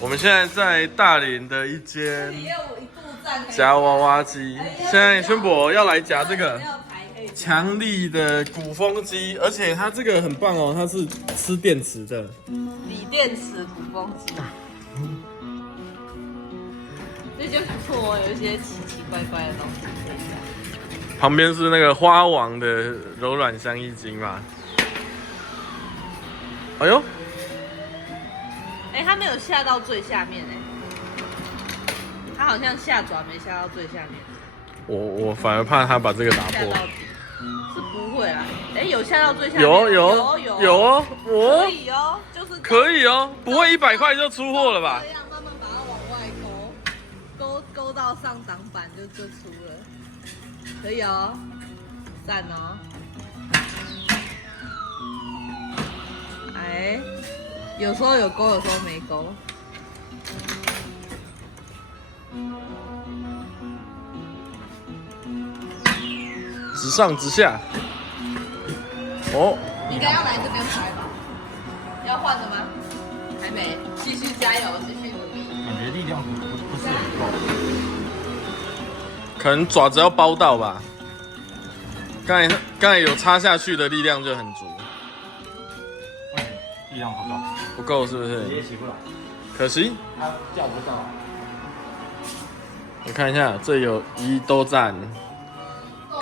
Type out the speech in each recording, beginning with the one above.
我们现在在大林的一间夹娃娃机，现在轩博要来夹这个强力的鼓风机，而且它这个很棒哦，它是吃电池的，锂电池鼓风机。这间不错哦，有一些奇奇怪怪的东西可以夹。旁边是那个花王的柔软香衣巾嘛。哎呦，哎，它没有下到最下面哎，它好像下爪没下到最下面。我反而怕他把这个打破。下到底是不会啦，哎，有下到最下面。有哦，可以哦，就是可以哦，不会100块就出货了吧？这样慢慢把它往外勾到上挡板就出了，可以哦，赞哦。哎，有时候有勾，有时候没勾。直上直下。哦，应该要来这边拍吧？要换的吗？还没，继续加油，继续努力。感觉力量不是很够。可能爪子要包到吧。刚才有插下去的力量就很足。力量不够，不够是不是？直接起不来，可惜。它叫不到。我看一下，这有一都赞。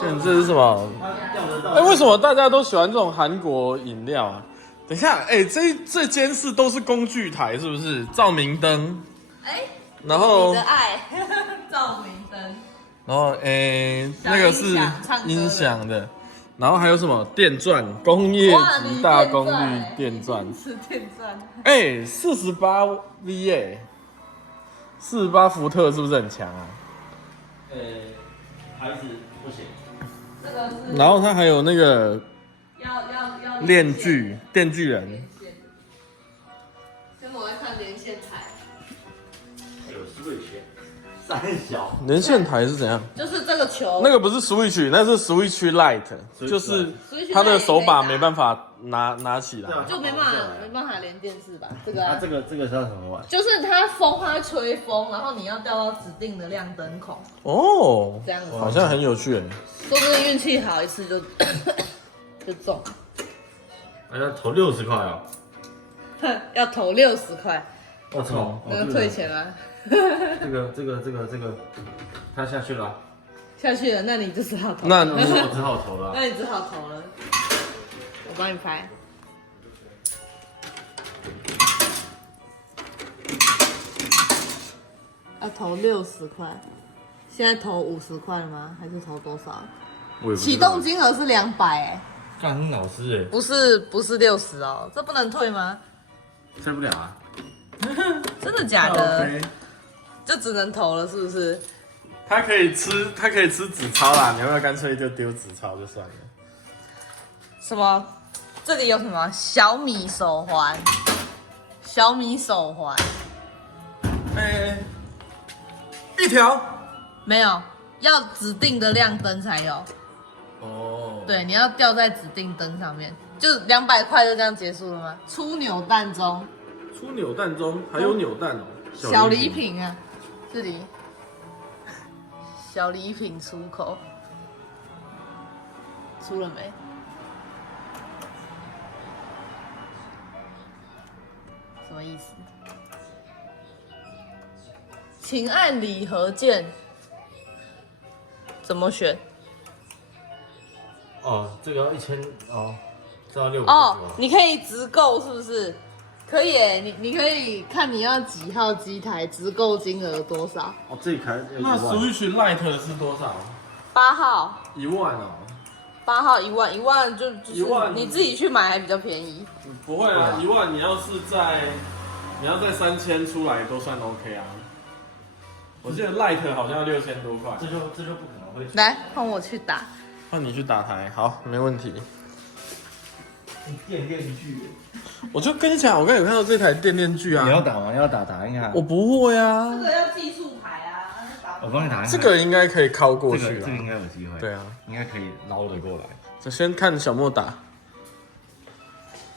看这是什么？它叫得到。哎，为什么大家都喜欢这种韩国饮料啊？等一下，哎，这间是都是工具台是不是？照明灯，哎，然后你的爱，照明灯，然后那个是音响的，然后还有什么电钻，工业级大功率电钻，是电钻。哎，48 V 哎，48伏特是不是很强啊？牌子不行。这个是然后它还有那个要链锯电锯人，跟我在看连线台，有Switch，三小。连线台是怎样？就是这个球，那个不是 Switch， 那是 Switch Lite， 就是它的手把没办法拿起来。就没办法连电视吧？这个啊，这个是要怎么玩？就是它会吹风，然后你要调到指定的亮灯孔，哦，这样子，好像很有趣。说不定运气好一次就中，要投60块哦。要投60块，我操！那个退钱啊，这个，它下去了。下去了，那你就只好投，那我只好投了。那你只好投了，我帮你拍。要投60块，现在投50块了吗？还是投多少？启动金额是200哎，干老师哎，不是60哦，这不能退吗？退不了啊。真的假的？ OK，就只能投了是不是？它可以吃纸钞啦，你要不要干脆就丢纸钞就算了？什么？这里有什么小米手环？小米手环一条。没有，要指定的亮灯才有。哦，对，你要吊在指定灯上面，就200块就这样结束了吗？出扭蛋中，出扭蛋中还有扭蛋哦。小礼品啊，这里小礼品出口出了没？什么意思？请按礼盒键，怎么选？哦，这个要1000哦，这要600哦，你可以直购是不是？可以耶，你可以看你要几号机台，直购金额多少哦，这一台那 Switch Lite 是多少？8号？1万哦。 ，8号1万就是1万你自己去买还比较便宜。不会啦，1万你要在3000出来都算 OK 啊。我记得 Lite 好像要6000多块。这就不可能会。来，换我去打。换你去打台，好，没问题。电锯。我就跟你讲，我刚才有看到这台电电锯啊。你要打吗？要打一下。我不会啊。这个要技术牌啊，我帮你打一下。这个应该可以靠过去这个应该有机会。对啊，应该可以捞得过来。就先看小莫打。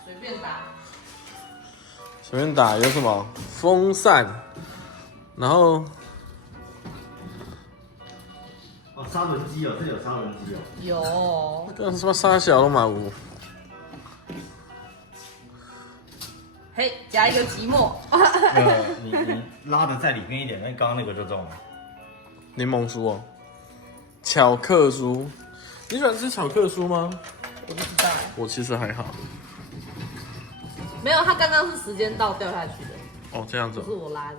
随便打。随便打有什么风扇，然后哦，砂轮机哦，这里有砂轮机哦。有。这什么沙小都满屋。嘿，加一个寂寞。你拉的再里面一点，那刚刚那个就中了。柠檬酥哦，巧克酥，你喜欢吃巧克酥吗？我不知道。我其实还好。没有，他刚刚是时间到掉下去的。哦，这样子、不是我拉的。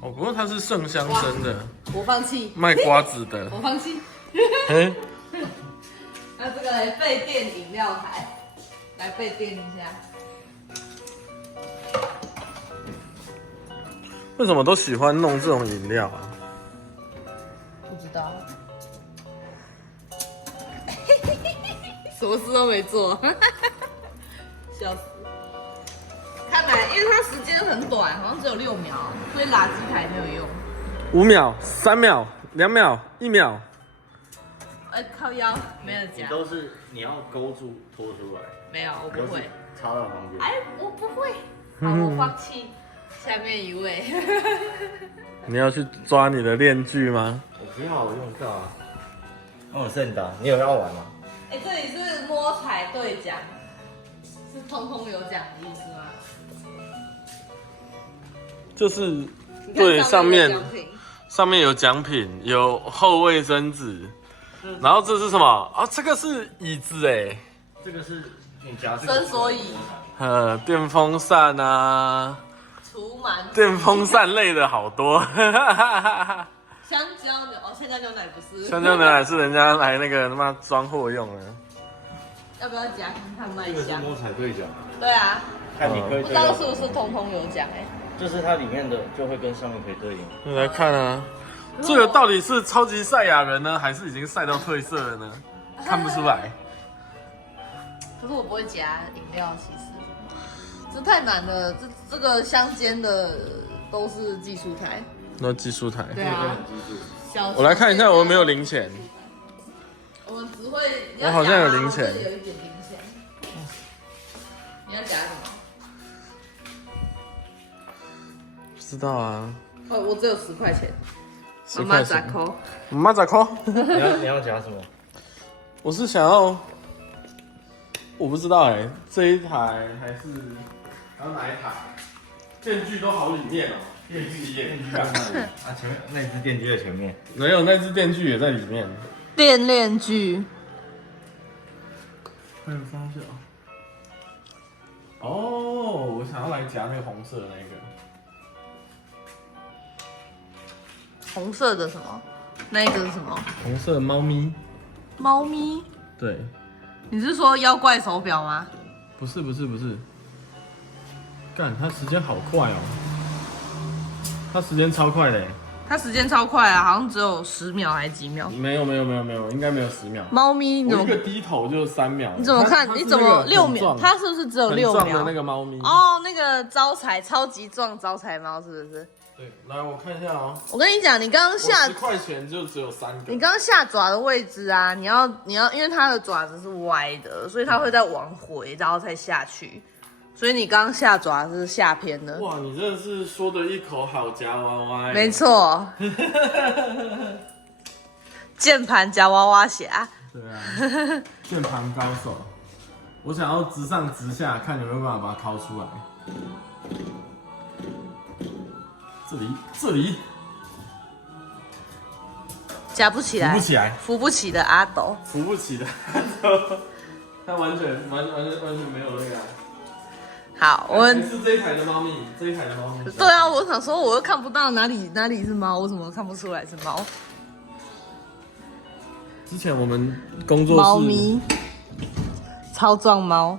哦，不过它是盛香生的，我放弃。卖瓜子的。我放弃。嘿，那这个来备电饮料台，来备电一下。为什么都喜欢弄这种饮料啊？不知道。什么事都没做，笑死。看来，因为它时间很短，好像只有6秒，所以垃圾台没有用。5秒、3秒、2秒、1秒。靠腰，没有夹。都是你要勾住拖出来。没有，我不会。插到旁边。哎，我不会。好，我放弃。下面一位。你要去抓你的链锯吗？我不要，我用不到啊。哦，圣达，你有要玩吗？哎，这里是摸彩兑奖，是通通有奖的意思吗？就是对上面有有奖品，有厚卫生纸，然后这是什么啊？这个是椅子哎，这个是你夹伸缩椅，电风扇啊，除螨电风扇类的好多。香蕉牛哦，香蕉牛奶不是？香蕉牛奶是人家来那个他妈装货用的。要不要夹看看卖这个是香？摸彩兑奖，对啊，看你可以不知道是不是通通有奖哎？就是它里面的就会跟上面可以对应。你来看啊，这个到底是超级赛亚人呢，还是已经晒到褪色了呢？看不出来。可是我不会夹饮料，其实这太难了。这个乡间的都是技术台。那技术台。对啊。我来看一下，我有没有零钱。我们只会。我好像有零钱。有一点零钱。你要夹什么？不知道啊。哦，我只有10块钱。 10块钱。妈妈咋扣？你要夹什么？我是想要，我不知道哎，这一台还是还有哪一台？电锯都好里面哦，电锯也在那里啊，前面那只电锯在前面。没有，那只电锯也在里面。电链锯。还有发现哦，我想要来夹那个红色的那个。红色的什么？那个是什么？红色的猫咪。猫咪？对。你是说妖怪手表吗？不是。干，它时间好快哦。它时间超快的。它时间超快啊，好像只有10秒还是几秒？没有，应该没有10秒。猫咪，你怎么一个低头就3秒？你怎么看？你怎么6秒？它是不是只有6秒？的那个猫咪。哦，那个招财超级壮招财猫是不是？对，来我看一下哦。我跟你讲，你刚刚下10块钱就只有3个。你刚刚下爪的位置啊，你要，因为它的爪子是歪的，所以它会再往回，然后再下去。所以你刚刚下爪是下偏的。哇，你真的是说的一口好夹娃娃。没错。键盘夹娃娃侠。对啊，键盘高手。我想要直上直下，看有没有办法把它掏出来。这里。夹不起来。扶不起的阿斗。扶不起的阿斗。他完全没有那个。好，我们是这一台的猫咪，对啊，我想说，我又看不到哪里是猫，我怎么看不出来是猫？之前我们工作室猫咪，超壮猫。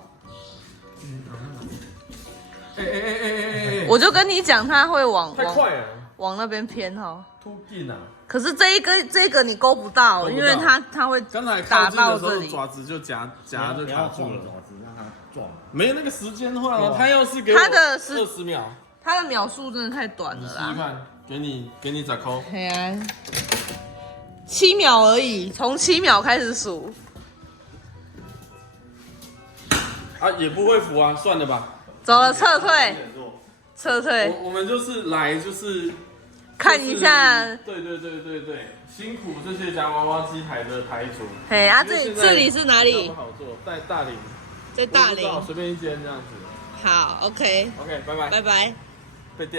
我就跟你讲，它会太快了，往那边偏哦。突进啊！可是这个你勾不到，因为它会刚才打到这里，爪子就夹就卡住了。爪子让它撞。没有那个时间换了，他要是给我20秒，它的秒数真的太短了啦。你看，给你咋扣？对啊，7秒而已，从7秒开始数。啊，也不会扶啊，算了吧。走了，撤退，撤退。我们就是来就是看一下。对，辛苦这些夹娃娃机台的台主。嘿啊，这里是哪里？不好做，在大林。在大林。随便一间这样子。好 ，OK， 拜拜。拜拜。被电。